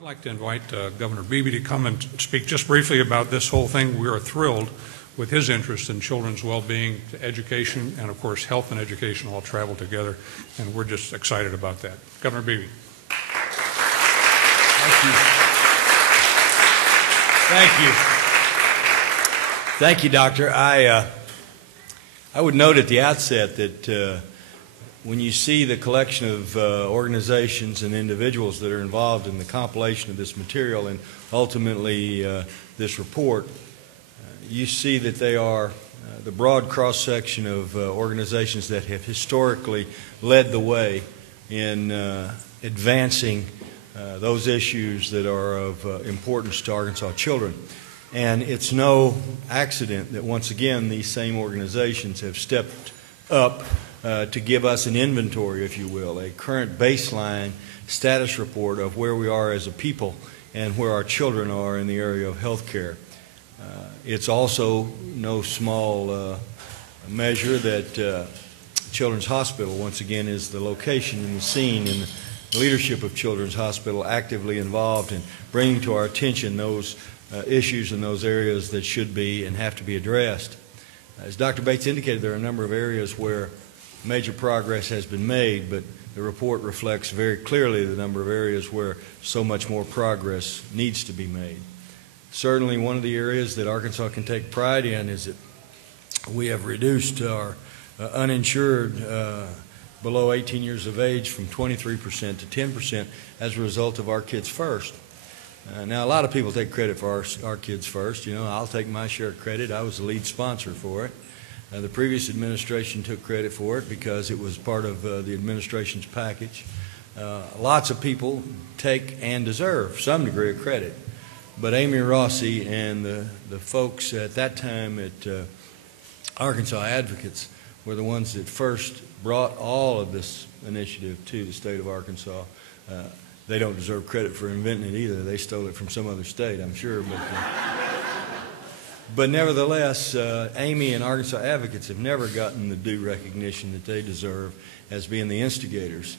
I'd like to invite Governor Beebe to come and speak just briefly about this whole thing. We are thrilled with his interest in children's well-being, education, and of course health and education all travel together, and we're just excited about that. Governor Beebe. Thank you. Thank you. Thank you, Doctor. I would note at the outset that when you see the collection of organizations and individuals that are involved in the compilation of this material and ultimately this report, you see that they are the broad cross-section of organizations that have historically led the way in advancing those issues that are of importance to Arkansas children. And it's no accident that once again these same organizations have stepped up to give us an inventory, if you will, a current baseline status report of where we are as a people and where our children are in the area of health care. It's also no small measure that Children's Hospital, once again, is the location and the scene and the leadership of Children's Hospital actively involved in bringing to our attention those issues in those areas that should be and have to be addressed. As Dr. Bates indicated, there are a number of areas where major progress has been made, but the report reflects very clearly the number of areas where so much more progress needs to be made. Certainly one of the areas that Arkansas can take pride in is that we have reduced our uninsured below 18 years of age from 23% to 10% as a result of Our Kids First. Now, a lot of people take credit for our Kids First. You know, I'll take my share of credit. I was the lead sponsor for it. The previous administration took credit for it because it was part of the administration's package. Lots of people take and deserve some degree of credit. But Amy Rossi and the folks at that time at Arkansas Advocates were the ones that first brought all of this initiative to the state of Arkansas. They don't deserve credit for inventing it either. They stole it from some other state, I'm sure. But nevertheless, Amy and Arkansas Advocates have never gotten the due recognition that they deserve as being the instigators.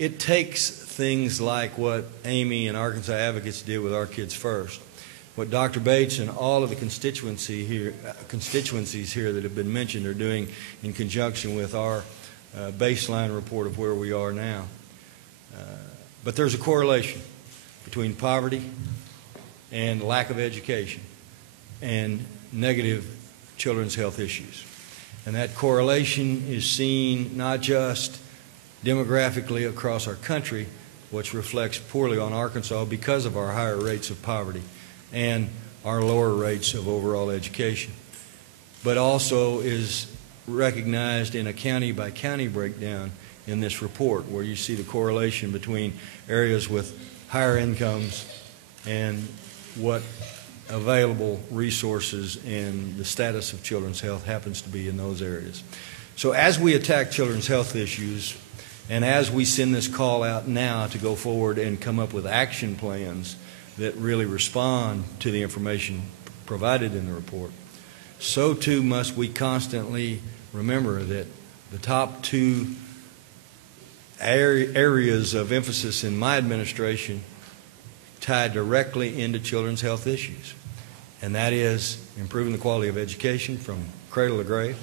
It takes things like what Amy and Arkansas Advocates did with Our Kids First, what Dr. Bates and all of the constituencies here that have been mentioned are doing in conjunction with our baseline report of where we are now. But there's a correlation between poverty and lack of education and negative children's health issues. And that correlation is seen not just demographically across our country, which reflects poorly on Arkansas because of our higher rates of poverty and our lower rates of overall education, but also is recognized in a county-by-county breakdown in this report, where you see the correlation between areas with higher incomes and what available resources and the status of children's health happens to be in those areas. So as we attack children's health issues, and as we send this call out now to go forward and come up with action plans that really respond to the information provided in the report, so too must we constantly remember that the top two areas of emphasis in my administration tie directly into children's health issues, and that is improving the quality of education from cradle to grave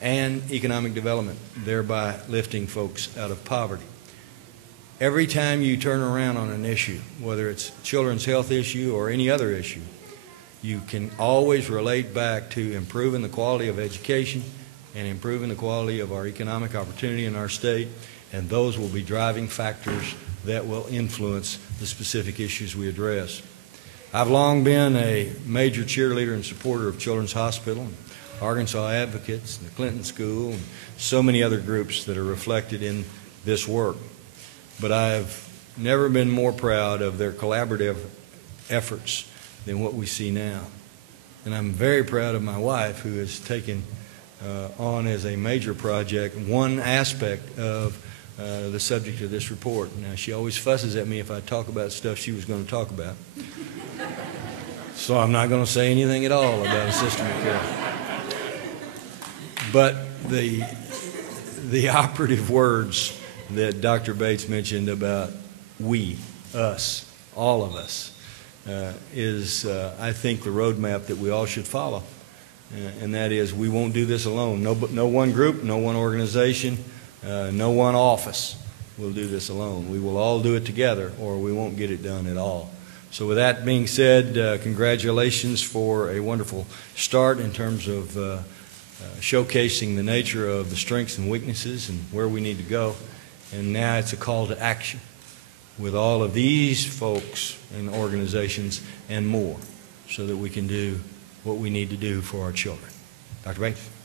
and economic development, thereby lifting folks out of poverty. Every time you turn around on an issue, whether it's children's health issue or any other issue, you can always relate back to improving the quality of education and improving the quality of our economic opportunity in our state, and those will be driving factors that will influence the specific issues we address. I've long been a major cheerleader and supporter of Children's Hospital, Arkansas Advocates, the Clinton School, and so many other groups that are reflected in this work. But I've never been more proud of their collaborative efforts than what we see now. And I'm very proud of my wife, who has taken on as a major project one aspect of the subject of this report. Now, she always fusses at me if I talk about stuff she was going to talk about. So I'm not going to say anything at all about a system of care. But the operative words that Dr. Bates mentioned about we, us, all of us, is, I think, the roadmap that we all should follow. And that is, we won't do this alone. No one group, no one organization, no one office will do this alone. We will all do it together, or we won't get it done at all. So with that being said, congratulations for a wonderful start in terms of showcasing the nature of the strengths and weaknesses and where we need to go. And now it's a call to action with all of these folks and organizations and more, so that we can do what we need to do for our children. Dr. Bates?